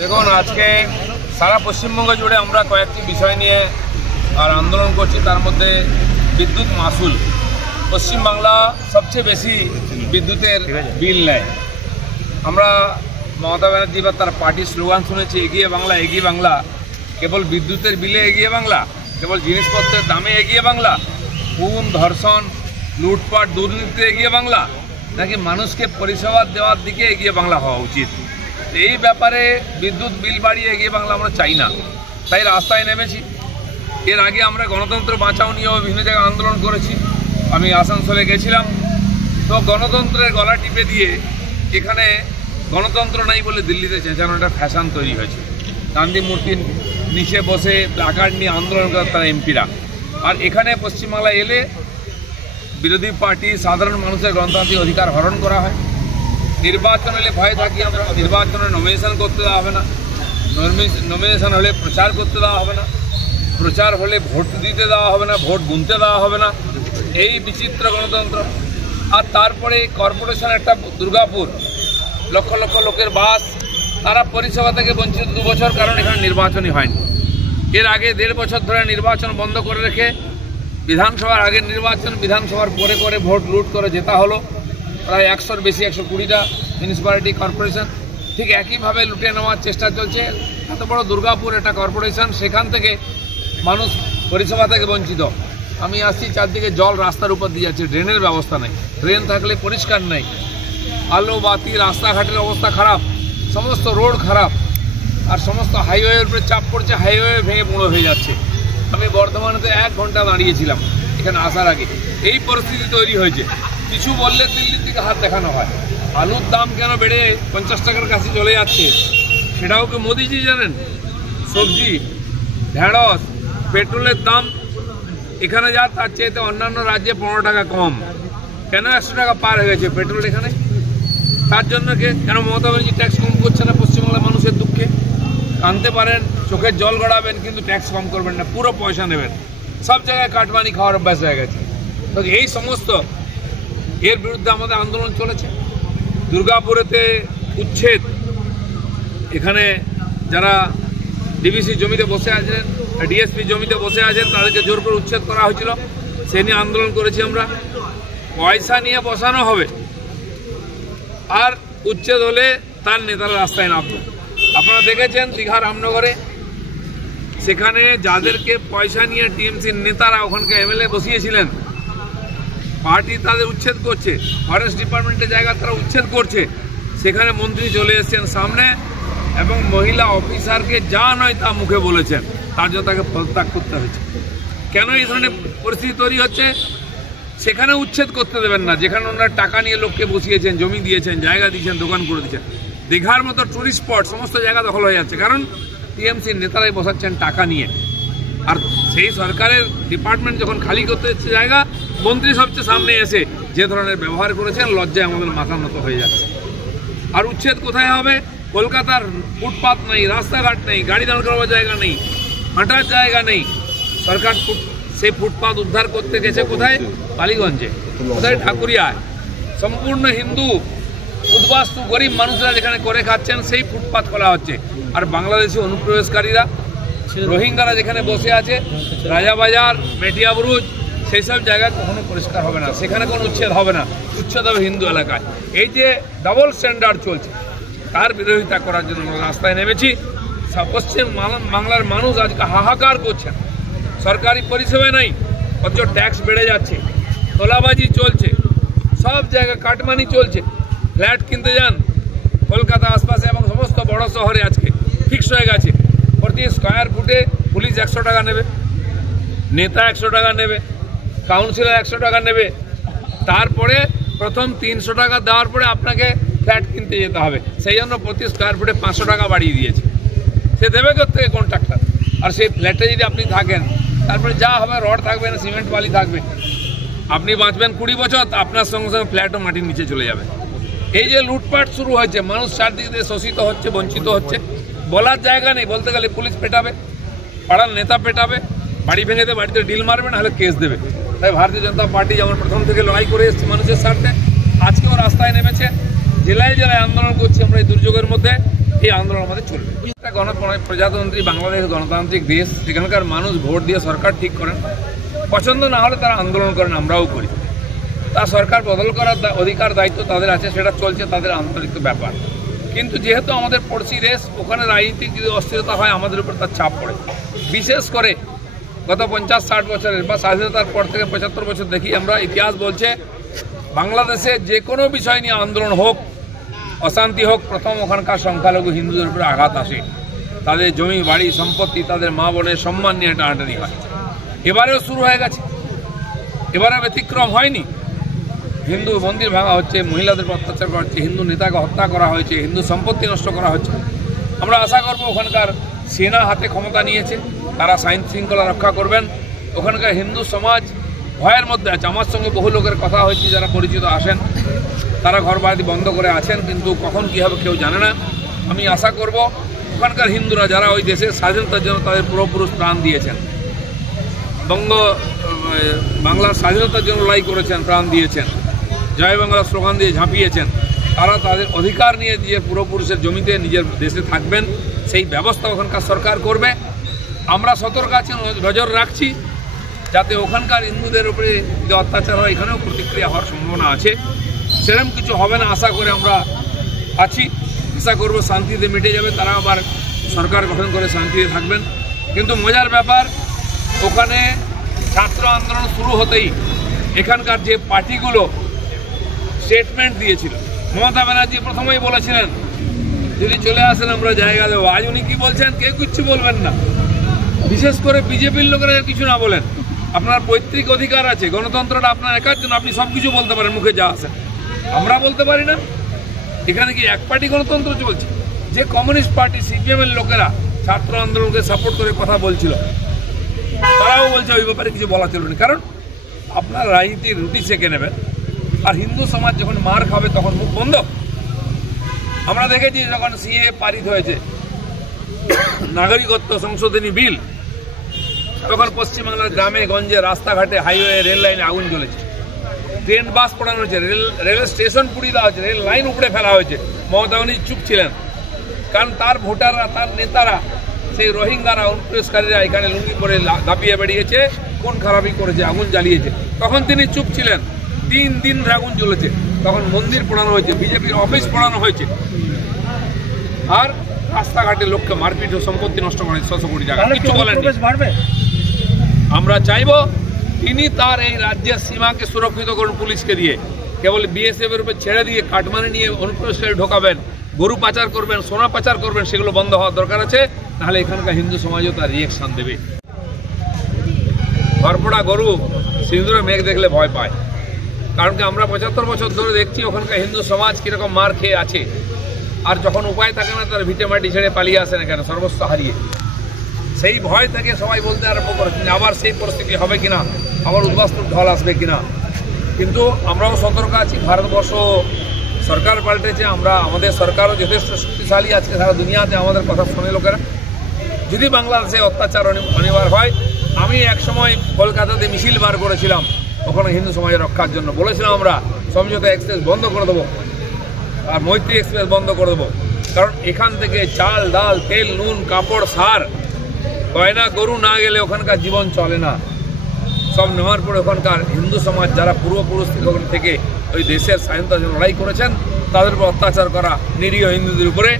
দেখুন, আজকে সারা পশ্চিমবঙ্গ জুড়ে আমরা কয়েকটি বিষয় নিয়ে আর আন্দোলন করছি। তার মধ্যে বিদ্যুৎ মাসুল। পশ্চিমবাংলা সবচেয়ে বেশি বিদ্যুতের বিল নেয়। আমরা মমতা ব্যানার্জি বা তার পার্টির স্লোগান শুনেছি, এগিয়ে বাংলা এগিয়ে বাংলা। কেবল বিদ্যুতের বিলে এগিয়ে বাংলা, কেবল জিনিসপত্রের দামে এগিয়ে বাংলা, খুন ধর্ষণ লুটপাট দুর্নীতিতে এগিয়ে বাংলা, নাকি মানুষকে পরিষেবা দেওয়ার দিকে এগিয়ে বাংলা হওয়া উচিত? এই ব্যাপারে বিদ্যুৎ বিল বাড়িয়ে এগিয়ে বাংলা আমরা চাই না, তাই রাস্তায় নেমেছি। এর আগে আমরা গণতন্ত্র বাঁচাও নিয়েও বিভিন্ন জায়গায় আন্দোলন করেছি। আমি আসানসোলে গেছিলাম, তো গণতন্ত্রের গলা টিপে দিয়ে এখানে গণতন্ত্র নাই বলে দিল্লিতে চেঁচানো একটা ফ্যাশন তৈরি হয়েছে। গান্ধী মূর্তির নিচে বসে প্ল্যাকার্ড নিয়ে আন্দোলন করে তারা এমপিরা, আর এখানে পশ্চিমবাংলা এলে বিরোধী পার্টি সাধারণ মানুষের গণতান্ত্রিক অধিকার হরণ করা হয়। নির্বাচন হলে ভয় থাকি আমরা, নির্বাচনে নমিনেশন করতে দেওয়া হবে না, নমিনেশন হলে প্রচার করতে দেওয়া হবে না, প্রচার হলে ভোট দিতে দেওয়া হবে না, ভোট গুনতে দেওয়া হবে না। এই বিচিত্র গণতন্ত্র। আর তারপরে কর্পোরেশন একটা দুর্গাপুর, লক্ষ লক্ষ লোকের বাস, তারা পরিষেবা থেকে বঞ্চিত 2 বছর, কারণ এখানে নির্বাচনই হয়নি। এর আগে 1.5 বছর ধরে নির্বাচন বন্ধ করে রেখে বিধানসভার আগের নির্বাচন, বিধানসভার পরে করে ভোট লুট করে জেতা হলো। প্রায় 100-র বেশি, 120টা মিউনিসিপ্যালিটি কর্পোরেশন ঠিক একইভাবে লুটে নেওয়ার চেষ্টা চলছে। এত বড় দুর্গাপুর একটা কর্পোরেশন, সেখান থেকে মানুষ পরিষেবা থেকে বঞ্চিত। আমি আসছি, চারদিকে জল রাস্তার উপর দিয়ে যাচ্ছে, ড্রেনের ব্যবস্থা নেই, ড্রেন থাকলে পরিষ্কার নেই, আলো বাতি, রাস্তাঘাটের অবস্থা খারাপ, সমস্ত রোড খারাপ, আর সমস্ত হাইওয়ের উপরে চাপ পড়ছে, হাইওয়ে ভেঙে পুরো হয়ে যাচ্ছে। আমি বর্ধমানেতে 1 ঘন্টা দাঁড়িয়েছিলাম এখানে আসার আগে। এই পরিস্থিতি তৈরি হয়েছে। কিছু বললে দিল্লির দিকে হাত দেখানো হয়। আলুর দাম কেন বেড়ে 50 টাকার কাছে চলে যাচ্ছে সেটাও কি মোদিজি জানেন? সবজি, ঢেঁড়স, পেট্রোলের দাম এখানে যা, তার চাইতে অন্যান্য রাজ্যে 15 টাকা কম। কেন 100 টাকা পার হয়ে গেছে পেট্রোল এখানে? তার জন্য কেন মমতা ব্যানার্জি ট্যাক্স কম করছে না পশ্চিমবাংলার মানুষের দুঃখে? আনতে পারেন, চোখের জল গড়াবেন, কিন্তু ট্যাক্স কম করবেন না, পুরো পয়সা নেবেন। সব জায়গায় কাটমানি খাওয়ার অভ্যাস হয়ে গেছে। তো এই সমস্ত এর বিরুদ্ধে আমাদের আন্দোলন চলেছে। দুর্গাপুরেতে উচ্ছেদ, এখানে যারা ডিবিসি জমিতে বসে আছেন, ডিএসপি জমিতে বসে আছেন, তাদেরকে জোর করে উচ্ছেদ করা হয়েছিল, সে নিয়ে আন্দোলন করেছি আমরা। পয়সা নিয়ে বসানো হবে, আর উচ্ছেদ হলে তার নেতারা রাস্তায় নামবে। আপনারা দেখেছেন দীঘা রামনগরে, সেখানে যাদেরকে পয়সা নিয়ে টিএমসির নেতারা ওখানকার এমএলএ বসিয়েছিলেন, পার্টি তাদের উচ্ছেদ করছে, ফরেস্ট ডিপার্টমেন্টের জায়গা তারা উচ্ছেদ করছে, সেখানে মন্ত্রী চলে এসেছেন সামনে এবং মহিলা অফিসারকে যা নয় তা মুখে বলেছেন, তার জন্য তাকে পদত্যাগ করতে হয়েছে। কেন এই ধরনের পরিস্থিতি তৈরি হচ্ছে? সেখানে উচ্ছেদ করতে দেবেন না, যেখানে ওনারা টাকা নিয়ে লোককে বসিয়েছেন, জমি দিয়েছেন, জায়গা দিয়েছেন, দোকান করে দিয়েছেন। দীঘার মতো টুরিস্ট স্পট সমস্ত জায়গা দখল হয়ে যাচ্ছে, কারণ টিএমসির নেতারাই বসাচ্ছেন টাকা নিয়ে। আর সেই সরকারের ডিপার্টমেন্ট যখন খালি করতে হচ্ছে জায়গা, মন্ত্রী সবচেয়ে সামনে এসে যে ধরনের ব্যবহার করেছেন, লজ্জায় আমাদের মাথা নত হয়ে যাচ্ছে। আর উচ্ছেদ কোথায় হবে? কলকাতার ফুটপাথ নেই, রাস্তাঘাট নেই, গাড়ি দাঁড় করাবার জায়গা নেই, হাঁটার জায়গা নেই। সরকার সেই ফুটপাথ উদ্ধার করতে গেছে কোথায়? বালিগঞ্জে, কোথায়? ঠাকুরিয়ায়। সম্পূর্ণ হিন্দু উদ্বাস্তু গরিব মানুষরা যেখানে করে খাচ্ছেন, সেই ফুটপাথ খোলা হচ্ছে। আর বাংলাদেশি অনুপ্রবেশকারীরা, রোহিঙ্গারা যেখানে বসে আছে, রাজাবাজার, মেটিয়াবুরুজ, সেই সব জায়গায় কখনো পরিষ্কার হবে না, সেখানে কোনো উচ্ছেদ হবে না, উচ্ছেদ হবে হিন্দু এলাকায়। এই যে ডাবল স্ট্যান্ডার্ড চলছে, তার বিরোধিতা করার জন্য আমরা রাস্তায় নেমেছি। পশ্চিম বাংলার মানুষ আজকে হাহাকার করছেন, সরকারি পরিষেবা নেই, অথচ ট্যাক্স বেড়ে যাচ্ছে, তোলাবাজি চলছে, সব জায়গায় কাটমানি চলছে। ফ্ল্যাট কিনতে যান কলকাতা আশপাশে এবং সমস্ত বড় শহরে আজকে ফিক্স হয়ে গেছে, প্রতি স্কোয়ার ফুটে পুলিশ 100 টাকা নেবে, নেতা 100 টাকা নেবে, কাউন্সিলর 100 টাকা নেবে। তারপরে প্রথম 300 টাকা দেওয়ার পরে আপনাকে ফ্ল্যাট কিনতে যেতে হবে। সেই জন্য প্রতি স্কোয়ার ফুটে 500 টাকা বাড়িয়ে দিয়েছে। সে দেবে কোথেকে? কন্ট্রাক্টর। আর সেই ফ্ল্যাটে যদি আপনি থাকেন, তারপরে যা হবে, রড থাকবে না, সিমেন্ট বালি থাকবে, আপনি বাঁচবেন 20 বছর, আপনার সঙ্গে সঙ্গে ফ্ল্যাটও মাটির নিচে চলে যাবে। এই যে লুটপাট শুরু হয়েছে, মানুষ চারদিকে দিয়ে শোষিত হচ্ছে, বঞ্চিত হচ্ছে, বলার জায়গা নেই। বলতে গেলে পুলিশ পেটাবে, পাড়ার নেতা পেটাবে, বাড়ি ভেঙে দেবে, বাড়িতে ডিল মারবে, না হলে কেস দেবে। তাই ভারতীয় জনতা পার্টি যেমন প্রথম থেকে লড়াই করে এসেছে মানুষের স্বার্থে, আজকেও রাস্তায় নেমেছে, জেলায় জেলায় আন্দোলন করছি আমরা এই দুর্যোগের মধ্যে। এই আন্দোলন আমাদের চলবে। একটা প্রজাতন্ত্রী বাংলাদেশ গণতান্ত্রিক দেশ, সেখানকার মানুষ ভোট দিয়ে সরকার ঠিক করেন, পছন্দ না হলে তারা আন্দোলন করেন, আমরাও করি। তা সরকার বদল করার অধিকার দায়িত্ব তাদের আছে, সেটা চলছে তাদের আন্তরিক ব্যাপার। কিন্তু যেহেতু আমাদের পড়শি দেশ, ওখানে রাজনীতিক যদি অস্থিরতা হয় আমাদের উপর তার চাপ পড়ে। বিশেষ করে গত 50-60 বছরের বা স্বাধীনতার পর থেকে 75 বছর দেখি আমরা, ইতিহাস বলছে বাংলাদেশে যে কোনো বিষয় নিয়ে আন্দোলন হোক, অশান্তি হোক, প্রথম ওখানকার সংখ্যালঘু হিন্দুদের উপরে আঘাত আসে। তাদের জমি বাড়ি সম্পত্তি, তাদের মা বোনের সম্মান নিয়ে টানাটানি হয়। এবারেও শুরু হয়ে গেছে, এবারে ব্যতিক্রম হয়নি। হিন্দু মন্দির ভাঙা হচ্ছে, মহিলাদের অত্যাচার করা হচ্ছে, হিন্দু নেতাকে হত্যা করা হয়েছে, হিন্দু সম্পত্তি নষ্ট করা হচ্ছে। আমরা আশা করব ওখানকার সেনা হাতে ক্ষমতা নিয়েছে, তারা আইন শৃঙ্খলা রক্ষা করবেন। ওখানকার হিন্দু সমাজ ভয়ের মধ্যে আছে। আমার সঙ্গে বহু লোকের কথা হয়েছে যারা পরিচিত আসেন, তারা ঘরবাড়ি বন্ধ করে আছেন, কিন্তু কখন কী হবে কেউ জানে না। আমি আশা করব ওখানকার হিন্দুরা যারা ওই দেশের স্বাধীনতার জন্য তাদের পূর্বপুরুষ প্রাণ দিয়েছেন, বাংলার স্বাধীনতার জন্য লড়াই করেছেন, প্রাণ দিয়েছেন, জয় বাংলা স্লোগান দিয়ে ঝাঁপিয়েছেন, তারা তাদের অধিকার নিয়ে নিজের পূর্বপুরুষের জমিতে নিজের দেশে থাকবেন, সেই ব্যবস্থা ওখানকার সরকার করবে। আমরা সতর্ক আছি, নজর রাখছি যাতে ওখানকার হিন্দুদের উপরে যে অত্যাচার হয় এখানেও প্রতিক্রিয়া হওয়ার সম্ভাবনা আছে। সেরকম কিছু হবে না আশা করে আমরা আছি। আশা করব শান্তিতে মিটে যাবে, তারা আবার সরকার গঠন করে শান্তিতে থাকবেন। কিন্তু মজার ব্যাপার, ওখানে ছাত্র আন্দোলন শুরু হতেই এখানকার যে পার্টিগুলো স্টেটমেন্ট দিয়েছিল, মমতা ব্যানার্জি প্রথমেই বলেছিলেন যদি চলে আসেন আমরা জায়গা দেবো। আজ উনি কী বলছেন, কেউ কিচ্ছু বলবেন না। বিশেষ করে বিজেপির লোকেরা কিছু না বলেন, আপনার পৈতৃক অধিকার আছে, গণতন্ত্রটা আপনার একার জন্য, আপনি সব কিছু বলতে পারেন মুখে যা আসেন, আমরা বলতে পারি না। এখানে কি এক পার্টি গণতন্ত্র চলছে? যে কমিউনিস্ট পার্টি সিপিএমের লোকেরা ছাত্র আন্দোলনকে সাপোর্ট করে কথা বলছিল, তারাও বলছে ওই ব্যাপারে কিছু বলা চলবে না, কারণ আপনার রাজনীতির রুটি সেঁকে নেবেন। আর হিন্দু সমাজ যখন মার খাবে তখন মুখ বন্ধ। আমরা দেখেছি যখন সিএ পারিত হয়েছে, নাগরিকত্ব সংশোধনী বিল, তখন পশ্চিমবাংলার গ্রামে গঞ্জে রাস্তাঘাটে হাইওয়ে রেল লাইনে আগুন জ্বলেছে, ট্রেন বাস পোড়ানো হয়েছে, রেল স্টেশন পুড়িয়ে দেওয়া হয়েছে, রেল লাইন উপড়ে ফেলা হয়েছে। মমতা ব্যানার্জি চুপ ছিলেন, কারণ তার ভোটাররা, তার নেতারা, সেই রোহিঙ্গারা, অনুপ্রবেশকারীরা এখানে লুঙ্গি পরে দাপিয়ে বেরিয়েছে, কোন খারাপই করেছে, আগুন জ্বালিয়েছে। তখন তিনি চুপ ছিলেন। 3 দিন আগুন জ্বলেছে, তখন মন্দির পোড়ানো হয়েছে, বিজেপির অফিস পোড়ানো হয়েছে, আর রাস্তাঘাটে লোককে মারপিট ও সম্পত্তি নষ্ট করে 600 কোটি টাকা। কিছু বলেন। আমরা চাইব তিনি তার এই রাজ্যের সীমাকে সুরক্ষিত করুন পুলিশকে দিয়ে, কেবল বিএসএফ এর উপর ছেড়ে দিয়ে কাটমানি নিয়ে অনুপ্রবেশকারী ঢোকাবেন, গরু পাচার করবেন, সোনা পাচার করবেন, সেগুলো বন্ধ হওয়ার দরকার আছে। নাহলে এখানকার হিন্দু সমাজও তার রিয়েকশন দেবে। ঘরপোড়া গরু সিঁদুরে মেঘ দেখলে ভয় পায়, কারণ কি আমরা 75 বছর ধরে দেখছি ওখানকার হিন্দু সমাজ কীরকম মার খেয়ে আছে। আর যখন উপায় থাকে না, তার ভিটে মাটি ছেড়ে পালিয়ে আসেন এখানে সর্বস্ব হারিয়ে। সেই ভয় থেকে সবাই বলতে আরম্ভ করেছেন আবার সেই পরিস্থিতি হবে কিনা, আবার উদ্বাস্তুর ঢল আসবে কিনা। কিন্তু আমরাও সতর্ক আছি। ভারতবর্ষ সরকার পাল্টেছে, আমাদের সরকারও যথেষ্ট শক্তিশালী আছে, সারা দুনিয়াতে আমাদের কথা শোনে লোকেরা। যদি বাংলাদেশে অত্যাচার অনিবার হয়, আমি একসময় কলকাতাতে মিছিল বার করেছিলাম ওখানে হিন্দু সমাজের রক্ষার জন্য। বলেছিলাম আমরা সমঝোতা এক্সপ্রেস বন্ধ করে দেবো আর মৈত্রী এক্সপ্রেস বন্ধ করে দেবো, কারণ এখান থেকে চাল, ডাল, তেল, নুন, কাপড়, সার, গয়না, গরু না গেলে ওখানকার জীবন চলে না। সব নেওয়ার পরে ওখানকার হিন্দু সমাজ যারা পূর্বপুরুষ থেকে ওই দেশের স্বাধীনতার জন্য লড়াই করেছেন, তাদের উপর অত্যাচার করা নিরীহ হিন্দুদের উপরে,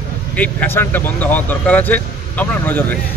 এই ফ্যাশনটা বন্ধ হওয়ার দরকার আছে। আমরা নজর রাখি।